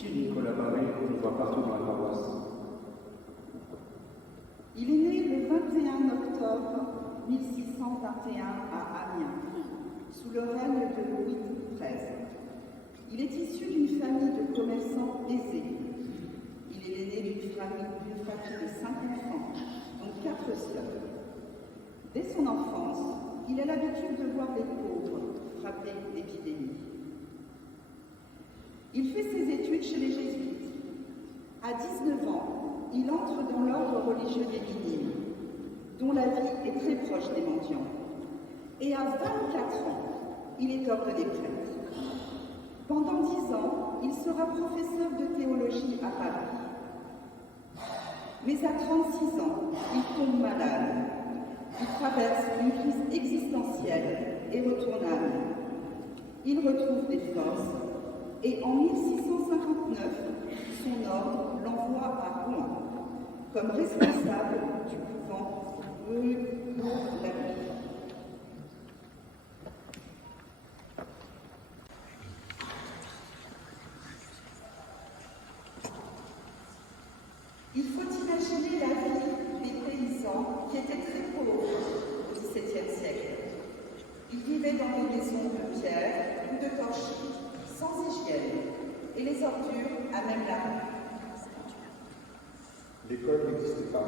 Qui est Nicolas Barré, qu'on voit partout dans la paroisse? Il est né le 21 octobre 1621 à Amiens, sous le règne de Louis XIII. Il est issu d'une famille de commerçants aisés. Il est l'aîné d'une fratrie de 5 enfants, dont 4 sœurs. Dès son enfance, il a l'habitude de voir les pauvres frappés d'épidémies. Il fait ses études chez les Jésuites. À 19 ans, il entre dans l'ordre religieux des Minimes, dont la vie est très proche des mendiants. Et à 24 ans, il est ordonné prêtre. Pendant 10 ans, il sera professeur de théologie à Paris. Mais à 36 ans, il tombe malade. Il traverse une crise existentielle et retourne à Amiens. Il retrouve des forces et en 1659, son ordre l'envoie à Rouen comme responsable du couvent rue Bourg-l'Abbé. Il faut imaginer la vie des paysans qui étaient très pauvres au XVIIe siècle. Ils vivaient dans des maisons de pierre ou de torchis, sans hygiène, et les ordures à même la rue. L'école n'existait pas.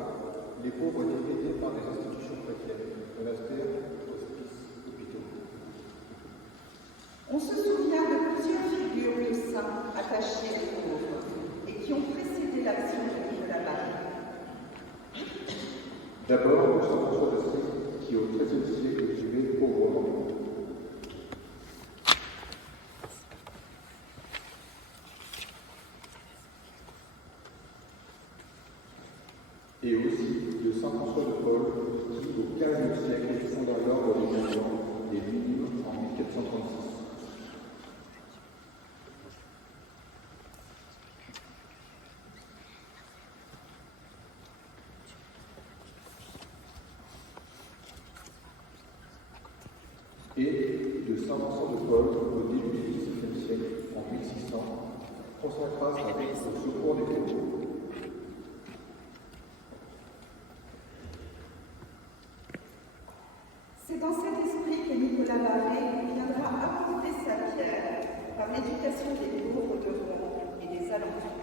Les pauvres étaient aidés par des institutions chrétiennes, monastères, hospices, hôpitaux. On se souvient de plusieurs figures de saints attachés aux pauvres et qui ont précédé l'action de Nicolas Barré. D'abord, Saint François d'Assise, qui au XIIIe siècle vivait pauvrement. Et aussi de Saint François de Paul, qui au XVe siècle fonda l'ordre des mendiants des Minimes en 1436. Et de Saint Vincent de Paul au début du XVIIe siècle, en 1600, consacra sa vie au secours des pauvres. C'est dans cet esprit que Nicolas Barré viendra apporter sa pierre par l'éducation des pauvres de Rouen et des alentours.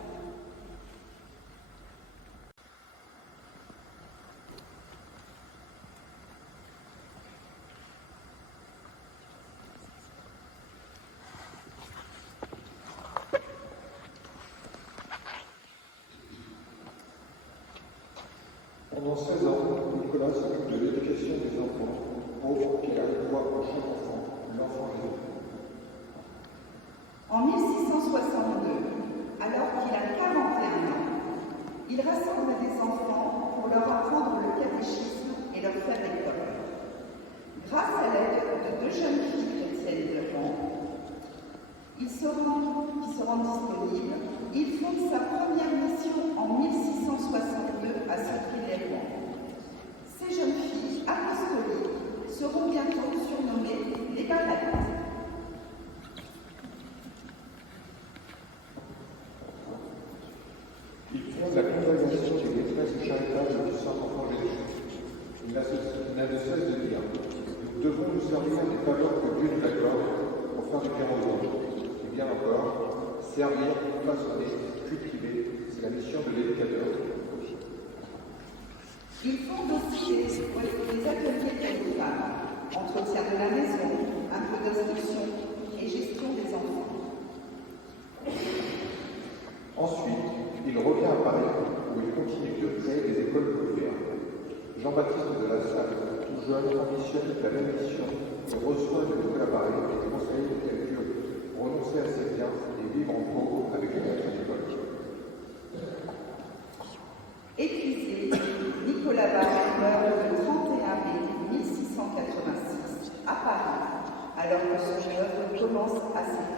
Pendant 16 ans, Nicolas s'occupe de l'éducation des enfants, pauvres qu'il a voix pour chaque enfant, l'enfant des autres. En 1662, alors qu'il a 41 ans, il rassemble des enfants pour leur apprendre le catéchisme et leur faire école. Grâce à l'aide de 2 jeunes filles chrétiennes de Rouen, qui se rendent disponibles, il fonde sa première mission en 1662 à Saint-Prix-les-Rouen. Ces jeunes filles apostoliques seront bientôt surnommées les Barrettes. Il fonde la congrégation des maîtresses charitables du Saint-Enfant Jésus. Il n'a de cesse de dire: nous devons nous servir des faveurs que Dieu nous accorde pour faire du bien aux autres. Et bien encore, servir, façonner, cultiver, c'est la mission de l'éducateur. Il fonde aussi des ateliers pour les femmes, entretien de la maison, un peu d'instruction et gestion des enfants. Ensuite, il revient à Paris où il continue de créer des écoles populaires. Jean-Baptiste de La Salle, tout jeune, ambitionne la même mission et reçoit de Nicolas Barré des conseils de quelqu'un renoncer à ses biens et vivre en pauvre avec une autre école. Épuisé, Nicolas Barré meurt le 31 mai 1686 à Paris, alors que son œuvre commence à s'éteindre.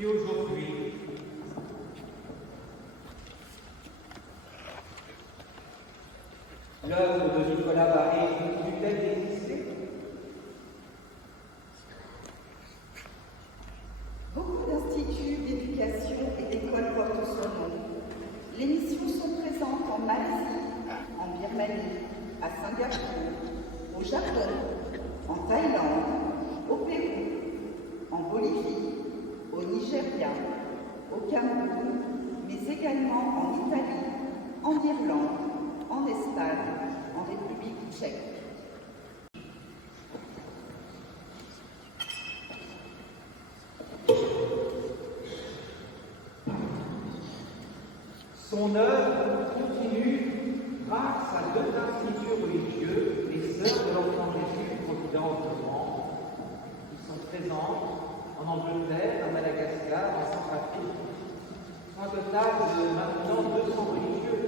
Et aujourd'hui, l'œuvre de Hollande, en Espagne, en République tchèque. Son œuvre continue grâce à deux instituts religieux, les Sœurs de l'Enfant Jésus du Providence de Rouen, qui sont présentes en Angleterre, à Madagascar, en Centrafrique. Un total de maintenant 200 religieux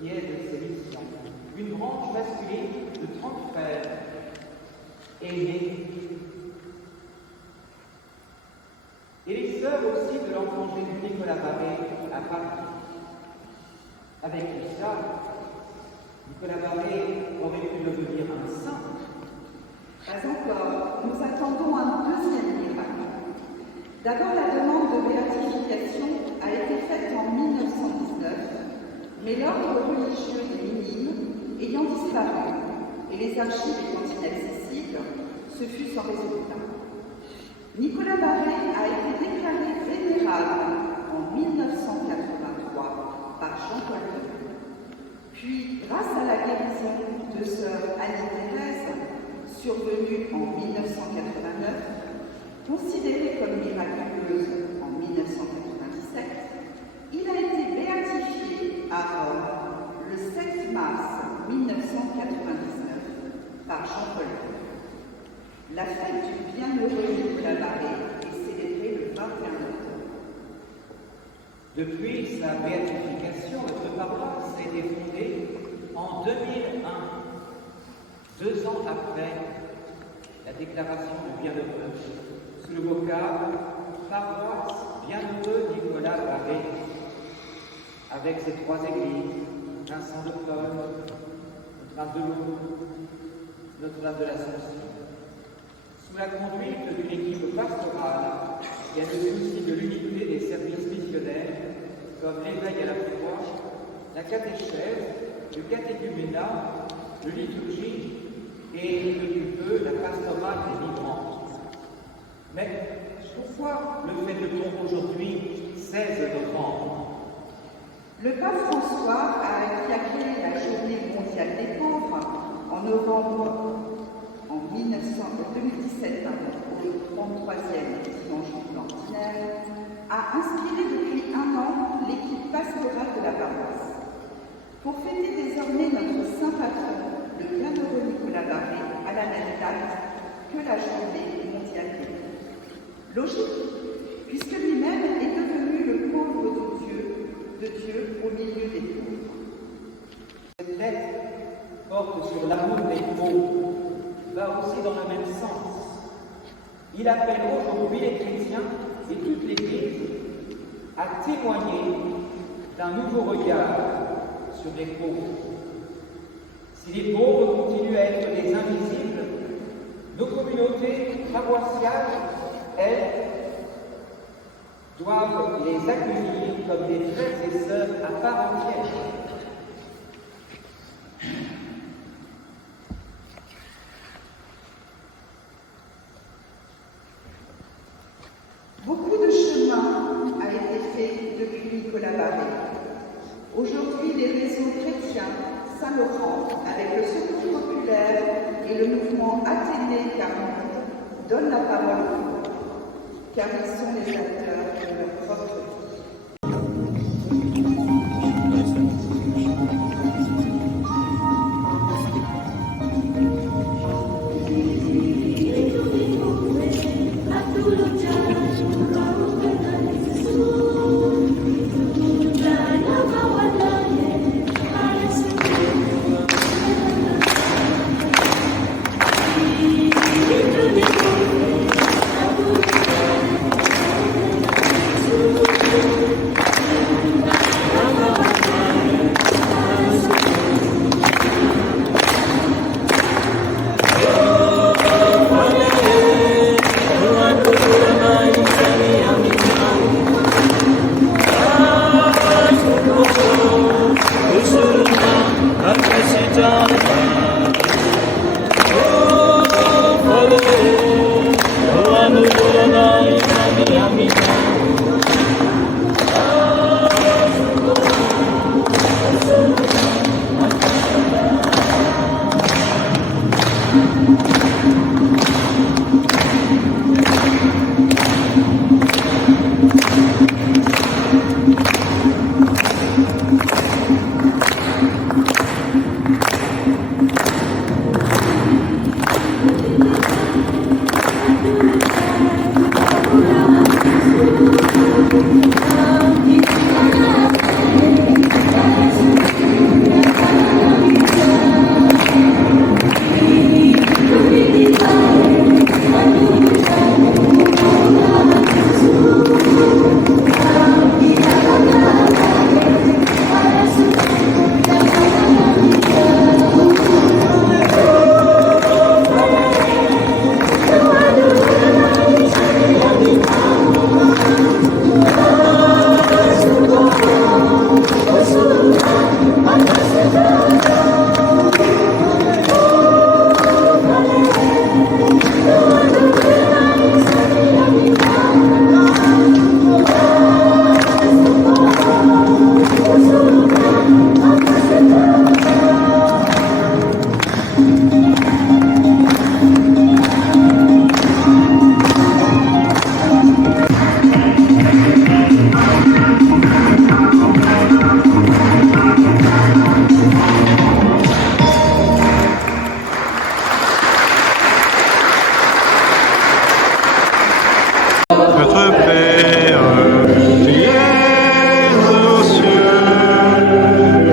qui aident ces missions. Une branche masculine de 30 frères est née. Et les sœurs aussi de l'Enfant Jésus Nicolas Barré à Paris. Avec tout ça, Nicolas Barré aurait pu devenir un saint. Pas encore, nous attendons un deuxième miracle. D'abord, la demande de béatification a été faite en 1919, mais l'ordre religieux des Minimes ayant disparu et les archives étant inaccessibles, ce fut sans résultat. Nicolas Barré a été déclaré vénérable en 1983 par Jean-Paul II. Puis, grâce à la guérison de sœur Annie-Thérèse, survenue en 1989, considérée comme miraculeuse en 1997, il a été béatifié à Rome le 7 mars 1999 par Jean-Paul II. La fête du bienheureux Nicolas Barré est célébrée le 21 octobre. Depuis sa béatification, notre paroisse a été fondée en 2001, 2 ans après la déclaration du bienheureux, sous le vocable paroisse bienheureux Nicolas Barré, avec ses 3 églises, Vincent de Paul, Notre-Dame de Lourdes, Notre-Dame de l'Assomption, sous la conduite d'une équipe pastorale qui a le souci de l'unité des services missionnaires, comme l'éveil à la foi, la catéchèse, le catéchuménat, le liturgie et, depuis peu, la pastorale des migrants. Mais pourquoi le fête-t-on aujourd'hui, 16 novembre? Le pape François a créé la Journée mondiale des pauvres en novembre en 2017, au 33e dimanche ordinaire, a inspiré depuis 1 an l'équipe pastorale de la paroisse. Pour fêter désormais notre saint patron, le bienheureux Nicolas Barré, à la même date que la Journée mondiale des pauvres. Logique, puisque lui-même est devenu le pauvre de Dieu au milieu des pauvres. Cette lettre porte sur l'amour des pauvres, va aussi dans le même sens. Il appelle aujourd'hui les chrétiens et toute l'Église à témoigner d'un nouveau regard sur les pauvres. Si les pauvres continuent à être des invisibles, nos communautés paroissiales, elles, doivent les accueillir comme des frères et sœurs à part entière. Beaucoup de chemin a été fait depuis Nicolas Barré. Aujourd'hui, les réseaux chrétiens Saint-Laurent, avec le Secours populaire et le mouvement Athénée 40, donnent la parole aux pauvres, car ils sont les acteurs de leur propre vie. Oh, Notre Père, qui es aux cieux,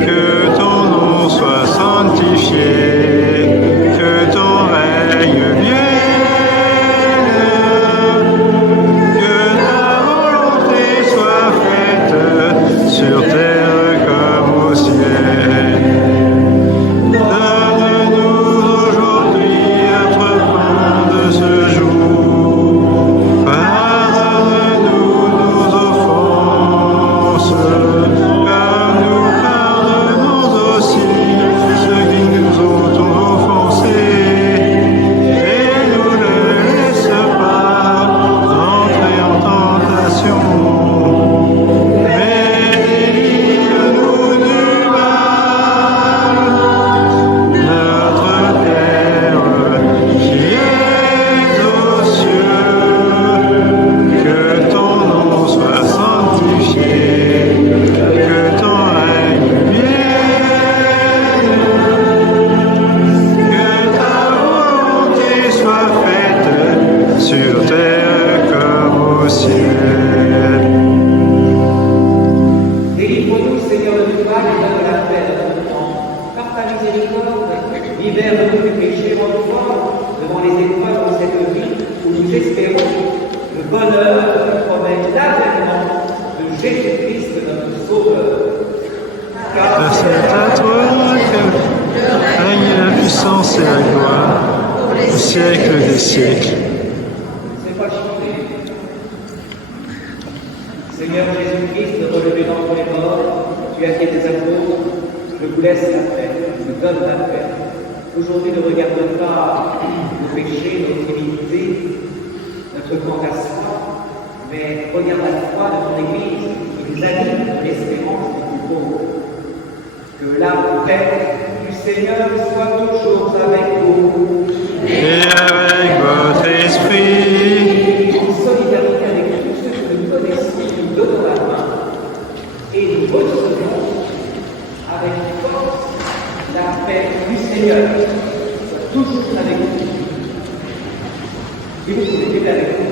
que ton nom soit sanctifié, que ton règne vienne, que ta volonté soit faite sur terre comme au ciel. Donne-nous aujourd'hui notre pain de ce jour. Pardonne-nous nos offenses, comme nous pardonnons aussi ceux qui nous ont offensés. Et nous ne laisse pas entrer en tentation, mais délivre-nous du mal. Notre Père, qui es aux cieux, que ton nom soit sanctifié, que ton règne vienne, que ta volonté soit faite sur terre comme au ciel. Délivre-nous, Seigneur, du mal et donne la paix à notre temps. Par ta miséricorde, libère-nous du péché autrefois devant les épreuves de cette vie où nous espérons le bonheur que promet l'avènement de Jésus-Christ, notre Sauveur. Car C'est à toi que règne la puissance et la gloire au siècle des siècles. c'est pas chanter. Seigneur Jésus-Christ, relevé d'entre les morts, tu as dit tes apôtres, je vous laisse la paix, je vous donne la paix. Aujourd'hui, ne regarde pas nos péchés, nos timidité, notre quant à soi, mais regarde la foi de ton Église qui nous anime de l'espérance du pauvre. Que la paix du Seigneur soit toujours avec vous. Et avec votre esprit, En solidarité avec tous ceux que nous connaissons, nous donnons la main et nous recevons avec force la paix du Seigneur soit toujours avec vous. Et vous pouvez avec nous.